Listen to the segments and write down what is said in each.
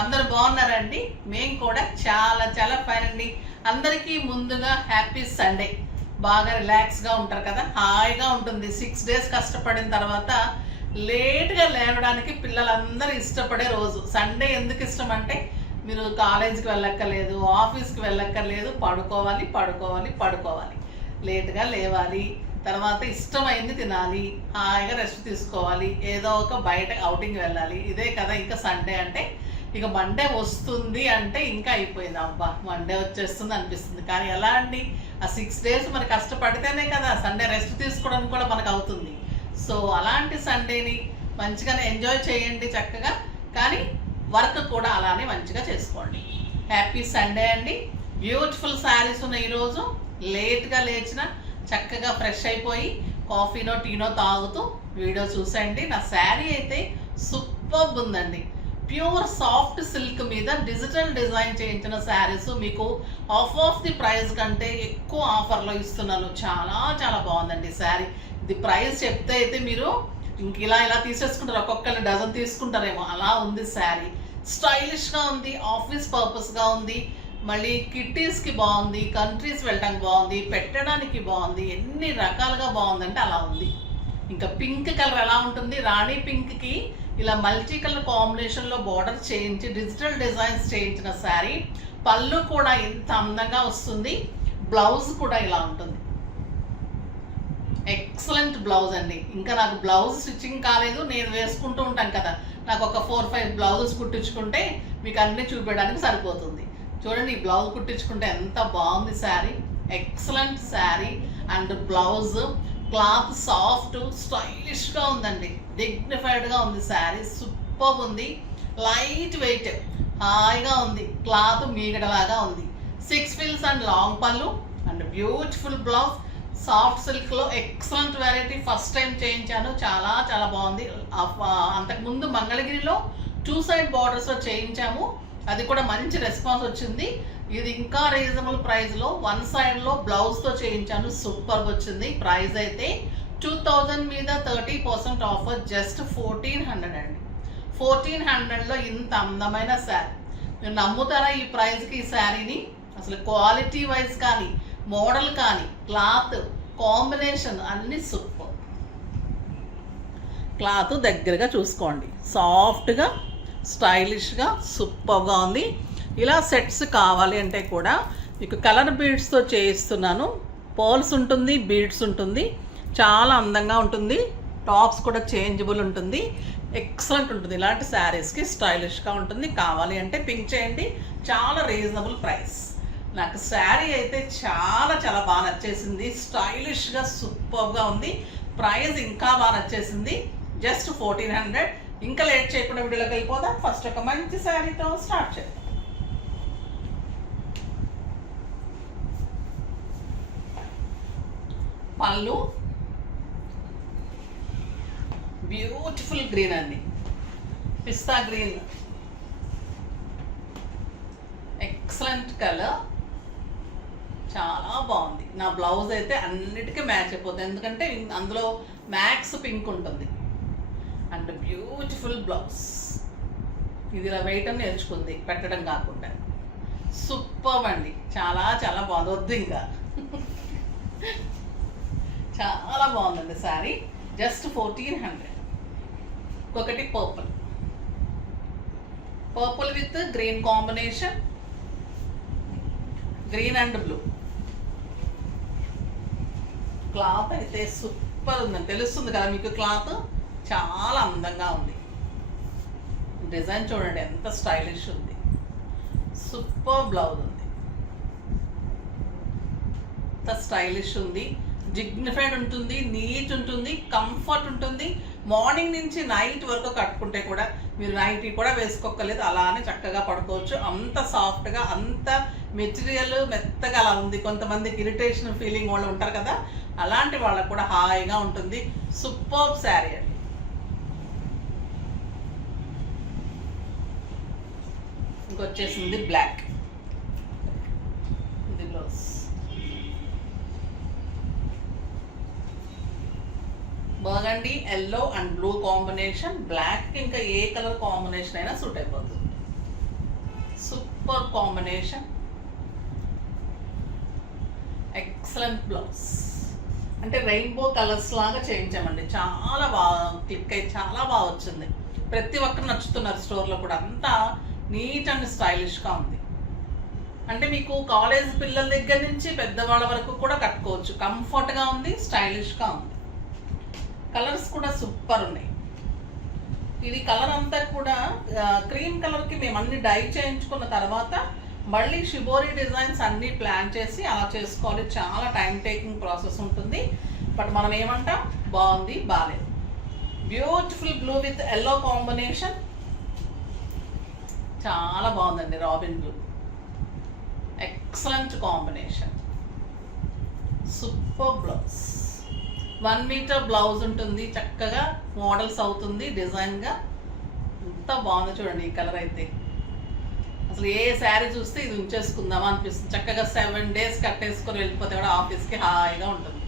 అందరూ బాగున్నారండి. మేము కూడా చాలా చాలా ఫైన్ అండి. అందరికీ ముందుగా హ్యాపీ సండే. బాగా రిలాక్స్గా ఉంటారు కదా, హాయిగా ఉంటుంది. 6 days కష్టపడిన తర్వాత లేట్గా లేవడానికి పిల్లలందరూ ఇష్టపడే రోజు సండే. ఎందుకు ఇష్టం అంటే మీరు కాలేజీకి వెళ్ళక్కర్లేదు, ఆఫీస్కి వెళ్ళక్కర్లేదు, పడుకోవాలి పడుకోవాలి పడుకోవాలి, లేట్గా లేవాలి, తర్వాత ఇష్టమైంది తినాలి, హాయిగా రెస్ట్ తీసుకోవాలి, ఏదో ఒక బయట అవుటింగ్ వెళ్ళాలి. ఇదే కదా ఇంకా సండే అంటే. ఇక మండే వస్తుంది అంటే ఇంకా అయిపోయింది, అబ్బా మండే వచ్చేస్తుంది అనిపిస్తుంది. కానీ ఎలా అండి, ఆ 6 days మరి కష్టపడితేనే కదా సండే రెస్ట్ తీసుకోవడానికి కూడా మనకు అవుతుంది. సో అలాంటి సండేని మంచిగానే ఎంజాయ్ చేయండి చక్కగా, కానీ వర్క్ కూడా అలానే మంచిగా చేసుకోండి. హ్యాపీ సండే అండి. బ్యూటిఫుల్ శారీస్ ఉన్నాయి ఈరోజు. లేట్గా లేచిన చక్కగా ఫ్రెష్ అయిపోయి కాఫీనో టీనో తాగుతూ వీడియో చూసేయండి. నా శారీ అయితే సూపర్బ్ ఉందండి. ప్యూర్ సాఫ్ట్ సిల్క్ మీద డిజిటల్ డిజైన్ చేయించిన శారీస్ మీకు ఆఫ్ ది ప్రైస్ కంటే ఎక్కువ ఆఫర్లో ఇస్తున్నాను. చాలా చాలా బాగుందండి శారీ. ఇది ప్రైస్ చెప్తే అయితే మీరు ఇంక ఇలా తీసేసుకుంటారు, ఒక్కొక్కరిని డజన్ తీసుకుంటారేమో, అలా ఉంది శారీ. స్టైలిష్గా ఉంది, ఆఫీస్ పర్పస్గా ఉంది, మళ్ళీ కిట్టీస్కి బాగుంది, కంట్రీస్ వెళ్ళడానికి బాగుంది, పెట్టడానికి బాగుంది, ఎన్ని రకాలుగా బాగుందంటే అలా ఉంది. ఇంకా పింక్ కలర్ ఎలా ఉంటుంది, రాణి పింక్కి ఇలా మల్టీ కలర్ కాంబినేషన్లో బార్డర్ చేయించి డిజిటల్ డిజైన్స్ చేయించిన శారీ. పళ్ళు కూడా ఎంత అందంగా వస్తుంది, బ్లౌజ్ కూడా ఇలా ఉంటుంది. ఎక్సలెంట్ బ్లౌజ్ అండి. ఇంకా నాకు బ్లౌజ్ స్టిచ్చింగ్ కాలేదు, నేను వేసుకుంటూ ఉంటాను కదా, నాకు ఒక 4-5 బ్లౌజెస్ కుట్టించుకుంటే మీకు అన్నీ చూపించడానికి సరిపోతుంది. చూడండి, ఈ బ్లౌజ్ కుట్టించుకుంటే ఎంత బాగుంది sari. Excellent sari and blouse cloth soft స్టైలిష్గా ఉందండి, డిగ్నిఫైడ్గా ఉంది శారీ. సూపర్ ఉంది, లైట్ వెయిట్, హాయిగా ఉంది, క్లాత్ మీగడలాగా ఉంది. 6 frills and long pallu and beautiful blouse. Soft సిల్క్లో ఎక్సలెంట్ వెరైటీ, ఫస్ట్ టైం చేయించాను, చాలా చాలా బాగుంది. అంతకుముందు మంగళగిరిలో 2 side బార్డర్స్లో చేయించాము, అది కూడా మంచి రెస్పాన్స్ వచ్చింది. ఇది ఇంకా రీజనబుల్ ప్రైస్లో 1 sideలో బ్లౌజ్తో చేయించాను, సూపర్ వచ్చింది. ప్రైస్ అయితే 2000 మీద 30% ఆఫర్, జస్ట్ 1400 అండి. 1400లో ఇంత అందమైన శారీ. మీరు నమ్ముతారా ఈ ప్రైస్కి ఈ శారీని? అసలు క్వాలిటీ వైజ్ కానీ, మోడల్ కానీ, క్లాత్ కాంబినేషన్ అన్నీ సూపర్. క్లాత్ దగ్గరగా చూసుకోండి, సాఫ్ట్గా స్టైలిష్గా సూపర్గా ఉంది. ఇలా సెట్స్ కావాలి అంటే కూడా మీకు కలర్ బీడ్స్తో చేయిస్తున్నాను. పర్ల్స్ ఉంటుంది, బీడ్స్ ఉంటుంది, చాలా అందంగా ఉంటుంది. టాప్స్ కూడా చేంజబుల్ ఉంటుంది, ఎక్సలెంట్ ఉంటుంది. ఇలాంటి శారీస్కి స్టైలిష్గా ఉంటుంది. కావాలి అంటే పింక్ చేయండి, చాలా రీజనబుల్ ప్రైస్. నాకు శారీ అయితే చాలా చాలా బాగా నచ్చేసింది, స్టైలిష్గా సూపర్గా ఉంది. ప్రైస్ ఇంకా బాగా నచ్చేసింది, జస్ట్ 1400. ఇంకా లేట్ చేయకుండా వీడియోలోకి వెళ్ళిపోదాం. ఫస్ట్ ఒక మంచి శారీతో స్టార్ట్ చేద్దాం. పళ్ళు బ్యూటిఫుల్ గ్రీన్ అండి, పిస్తా గ్రీన్, ఎక్సలెంట్ కలర్, చాలా బాగుంది. నా బ్లౌజ్ అయితే అన్నిటికీ మ్యాచ్ అయిపోతుంది, ఎందుకంటే అందులో మ్యాక్స్ పింక్ ఉంటుంది. And beautiful blouse. ఇది ఇలా వెయిట్ అని నేర్చుకుంది, పెట్టడం కాకుండా. సూపర్ అండి, చాలా చాలా బాగుంది. వద్దు ఇంకా, చాలా బాగుందండి శారీ. జస్ట్ 1400. ఒకటి purple, purple with green combination, green and blue. Cloth అయితే సూపర్ ఉందని తెలుస్తుంది కదా మీకు, క్లాత్ చాలా అందంగా ఉంది. డిజైన్ చూడండి ఎంత స్టైలిష్ ఉంది, సూపర్ బ్లౌజ్ ఉంది, ఎంత స్టైలిష్ ఉంది, డిగ్నిఫైడ్ ఉంటుంది, నీట్ ఉంటుంది, కంఫర్ట్ ఉంటుంది. మార్నింగ్ నుంచి నైట్ వరకు కట్టుకుంటే కూడా మీరు నైట్ కూడా వేసుకోక్కర్లేదు, అలానే చక్కగా పడుకోవచ్చు. అంత సాఫ్ట్గా, అంత మెటీరియల్ మెత్తగా అలా ఉంది. కొంతమందికి ఇరిటేషన్ ఫీలింగ్ వాళ్ళు ఉంటారు కదా, అలాంటి వాళ్ళకు కూడా హాయిగా ఉంటుంది. సూపర్ శారీ అండి. ఇంకొచ్చేసింది బ్లాక్, ఇది blouse. Burgundy yellow and blue combination, black ఇంకా ఏ కలర్ కాంబినేషన్ అయినా సూట్ అయిపోతుంది. Super combination, excellent blouse. అంటే రెయిన్బో కలర్స్ లాగా చేయించామండి. చాలా బాగా క్లిక్ అయ్యి చాలా బాగా వచ్చింది. ప్రతి ఒక్కరు నచ్చుతున్నారు స్టోర్లో కూడా. అంతా నీట్ అండ్ స్టైలిష్గా ఉంది. అంటే మీకు కాలేజ్ పిల్లల దగ్గర నుంచి పెద్దవాళ్ళ వరకు కూడా కట్టుకోవచ్చు. కంఫర్ట్గా ఉంది, స్టైలిష్గా ఉంది. కలర్స్ కూడా సూపర్ ఉన్నాయి. ఇది కలర్ అంతా కూడా క్రీమ్ కలర్కి మేము అన్ని డై చేయించుకున్న తర్వాత మళ్ళీ షిబోరి డిజైన్స్ అన్నీ ప్లాన్ చేసి అలా చేసుకోవాలి. చాలా టైం టేకింగ్ ప్రాసెస్ ఉంటుంది. బట్ మనం ఏమంటాం, బాగుంది బాగాలేదు. Beautiful blue with yellow combination, చాలా బాగుందండి. Robin blue, excellent combination, super blouse. 1 metre blouse ఉంటుంది, చక్కగా మోడల్స్ అవుతుంది డిజైన్గా. ఎంత బాగుంది చూడండి ఈ కలర్ అయితే. అసలు ఏ శారీ చూస్తే ఇది ఉంచేసుకుందామా అనిపిస్తుంది. చక్కగా 7 డేస్ కట్టేసుకొని వెళ్ళిపోతే కూడా ఆఫీస్కి హాయిగా ఉంటుంది.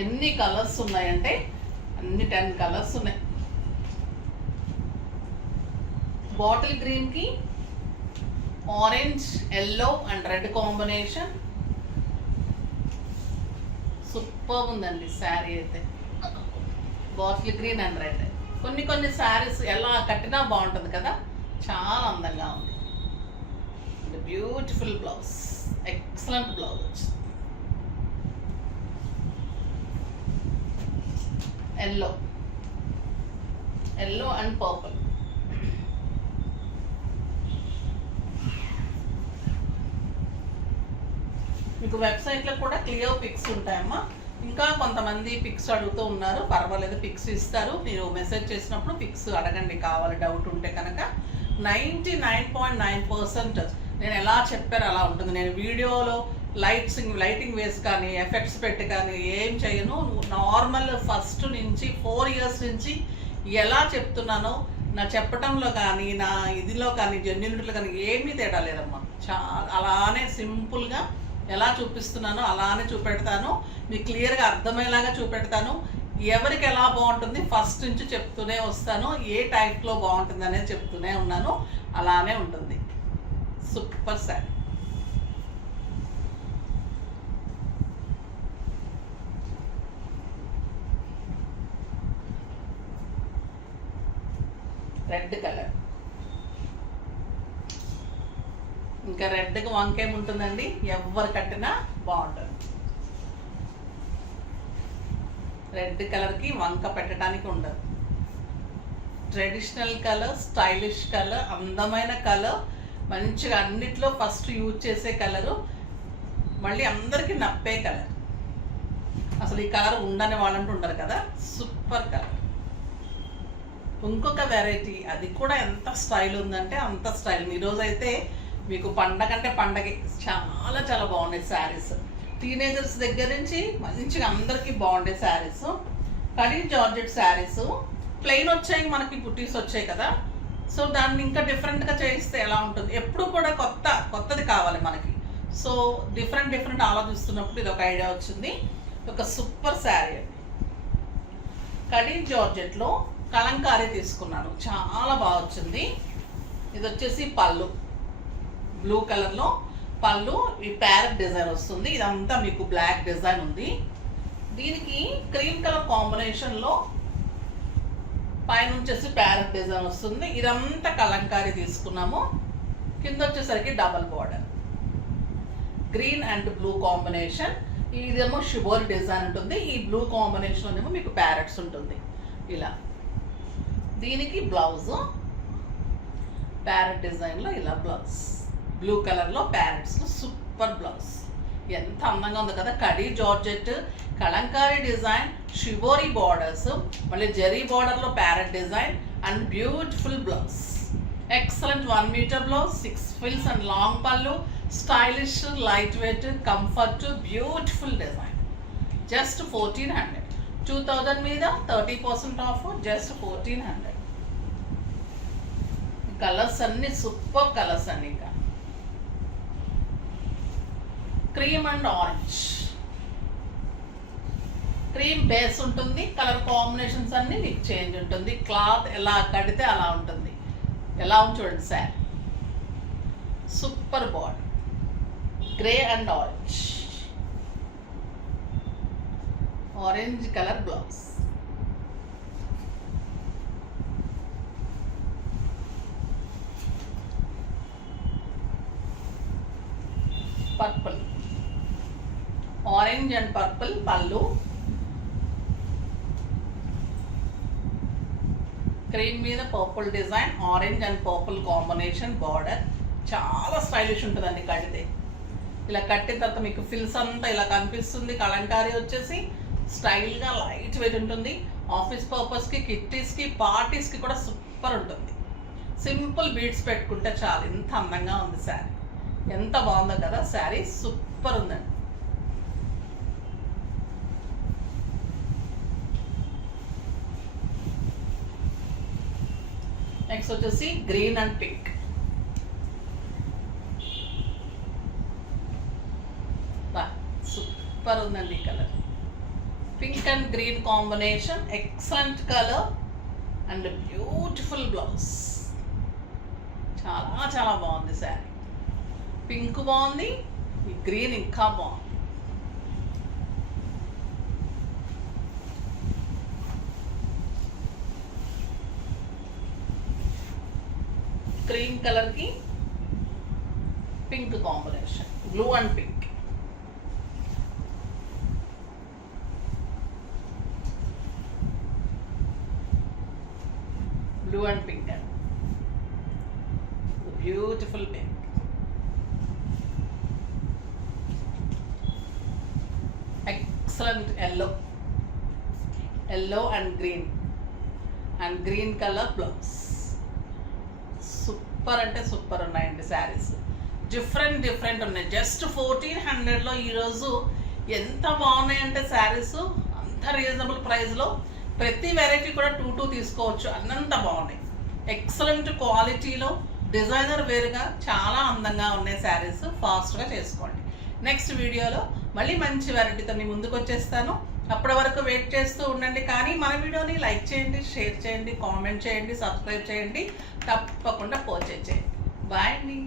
ఎన్ని కలర్స్ ఉన్నాయంటే అన్ని 10 కలర్స్ ఉన్నాయి. బాటిల్ గ్రీన్కి orange, yellow and red combination. Super ఉందండి శారీ అయితే. Bottle green and red. కొన్ని శారీస్ ఎలా కట్టినా బాగుంటుంది కదా, చాలా అందంగా ఉంది. Beautiful blouse, excellent blouse. Yellow and purple. మీకు వెబ్సైట్లో కూడా క్లియర్ పిక్స్ ఉంటాయమ్మా. ఇంకా కొంతమంది పిక్స్ అడుగుతూ ఉన్నారు. పర్వాలేదు, పిక్స్ ఇస్తారు. మీరు మెసేజ్ చేసినప్పుడు పిక్స్ అడగండి కావాలి, డౌట్ ఉంటే కనుక. 99.9% నేను ఎలా చెప్పారు అలా ఉంటుంది. నేను వీడియోలో లైటింగ్ వేసి కానీ ఎఫెక్ట్స్ పెట్టి కానీ ఏం చేయను. నార్మల్ ఫస్ట్ నుంచి 4 ఇయర్స్ నుంచి ఎలా చెప్తున్నానో నా చెప్పటంలో కానీ నా ఇదిలో కానీ జెన్యునిటీలో కానీ ఏమీ తేడా లేదమ్మా. అలానే సింపుల్గా ఎలా చూపిస్తున్నానో అలానే చూపెడతాను. మీకు క్లియర్గా అర్థమయ్యేలాగా చూపెడతాను. ఎవరికి ఎలా బాగుంటుంది ఫస్ట్ నుంచి చెప్తూనే వస్తాను. ఏ టైప్లో బాగుంటుంది అనేది చెప్తూనే ఉన్నాను. అలానే ఉంటుంది. సూపర్ శారీ. Red colour. ఇంకా రెడ్కి వంకేముంటుందండి, ఎవరు కట్టినా బాగుంటుంది. రెడ్ కలర్కి వంక పెట్టడానికి ఉండదు. ట్రెడిషనల్ కలర్, స్టైలిష్ కలర్, అందమైన కలర్, మంచిగా అన్నిట్లో ఫస్ట్ యూజ్ చేసే కలరు, మళ్ళీ అందరికీ నప్పే కలర్. అసలు ఈ కలర్ ఉండని వాళ్ళంటూ ఉండరు కదా. Super colour. ఇంకొక వెరైటీ, అది కూడా ఎంత స్టైల్ ఉందంటే అంత స్టైల్. ఈరోజైతే మీకు పండగంటే పండగ చాలా చాలా బాగున్నాయి శారీస్. టీనేజర్స్ దగ్గర నుంచి మంచిగా అందరికీ బాగుండే శారీస్. కడీ జార్జెట్ శారీస్ ప్లెయిన్ వచ్చాయి, మనకి బుటీస్ వచ్చాయి కదా. సో దాన్ని ఇంకా డిఫరెంట్గా చేయిస్తే ఎలా ఉంటుంది. ఎప్పుడు కూడా కొత్తది కావాలి మనకి. సో డిఫరెంట్ ఆలోచిస్తున్నప్పుడు ఇది ఒక ఐడియా వచ్చింది. ఒక సూపర్ శారీ అండి. కడీ జార్జెట్లో కలంకారీ తీసుకున్నాను, చాలా బాగా వచ్చింది. ఇది వచ్చేసి పళ్ళు, బ్లూ కలర్లో పళ్ళు. ఈ ప్యారెట్ డిజైన్ వస్తుంది. ఇదంతా మీకు బ్లాక్ డిజైన్ ఉంది. దీనికి క్రీమ్ కలర్ కాంబినేషన్లో పైన వచ్చేసి ప్యారెట్ డిజైన్ వస్తుంది. ఇదంతా కలంకారీ తీసుకున్నాము. కింద వచ్చేసరికి double border, green and blue combination. ఇదేమో షిబోరి డిజైన్ ఉంటుంది. ఈ బ్లూ కాంబినేషన్ ఏమో మీకు ప్యారెట్స్ ఉంటుంది ఇలా. దీనికి బ్లౌజ్ ప్యారెట్ డిజైన్లో ఇలా బ్లౌజ్, బ్లూ కలర్లో ప్యారెట్స్లో సూపర్ బ్లౌజ్. ఎంత అందంగా ఉంది కదా. కడీ georgette, Kalamkari design, shibori borders, మళ్ళీ జరీ బార్డర్లో parrot design and beautiful blouse. Excellent 1 metre blouse, 6 frills and long pallu. Stylish, light weight, comfort, beautiful design. Just 1400. 2000 మీద 30% ఆఫ్, జస్ట్ 1400. కలర్స్ అన్ని సూపర్ కలర్స్ అండి. ఇంకా cream and orange, cream base ఉంటుంది. Colour combinations అన్ని మీకు change ఉంటుంది. Cloth ఎలా కడితే అలా ఉంటుంది. ఎలా ఉంది చూడండి sari. Super border, grey and orange colour blouse. Purple, orange and purple పళ్ళు, క్రీమ్ మీద purple design, orange and purple combination border. చాలా స్టైలిష్ ఉంటుందండి కడితే. ఇలా కట్టిన తర్వాత మీకు ఫిల్స్ అంతా ఇలా కనిపిస్తుంది. కలంకారీ వచ్చేసి స్టైల్గా లైట్ వెయిట్ ఉంటుంది. ఆఫీస్ పర్పస్కి, కిట్టీస్కి, పార్టీస్కి కూడా సూపర్ ఉంటుంది. సింపుల్ బీడ్స్ పెట్టుకుంటే చాలు. ఎంత అందంగా ఉంది శారీ, ఎంత బాగుందో కదా శారీ. సూపర్ ఉందండి. నెక్స్ట్ వచ్చేసి గ్రీన్ అండ్ పింక్. సూపర్ ఉందండి ఈ colour. Pink and green combination, excellent colour and beautiful blouse. చాలా చాలా బాగుంది శారీ. పింక్ బాగుంది, ఈ గ్రీన్ ఇంకా బాగుంది. క్రీమ్ కలర్కి pink combination, blue and pink. Blue and pink and beautiful pink. Excellent yellow and green colour blouse. Super అంటే super ఉన్నాయండి శారీస్. డిఫరెంట్ ఉన్నాయి. జస్ట్ 1400లో ఈరోజు ఎంత బాగున్నాయంటే శారీస్. అంత రీజనబుల్ ప్రైస్లో ప్రతి వెరైటీ కూడా 2 తీసుకోవచ్చు. అన్నంత బాగున్నాయి. ఎక్సలెంట్ క్వాలిటీలో డిజైనర్ వేరుగా చాలా అందంగా ఉన్నాయి శారీస్. ఫాస్ట్గా చేసుకోండి. నెక్స్ట్ వీడియోలో మళ్ళీ మంచి వెరైటీతో మీ ముందుకు వచ్చేస్తాను. అప్పటి వరకు వెయిట్ చేస్తూ ఉండండి. కానీ మన వీడియోని లైక్ చేయండి, షేర్ చేయండి, కామెంట్ చేయండి, సబ్స్క్రైబ్ చేయండి, తప్పకుండా పర్చేజ్ చేయండి. బాయ్ అండి.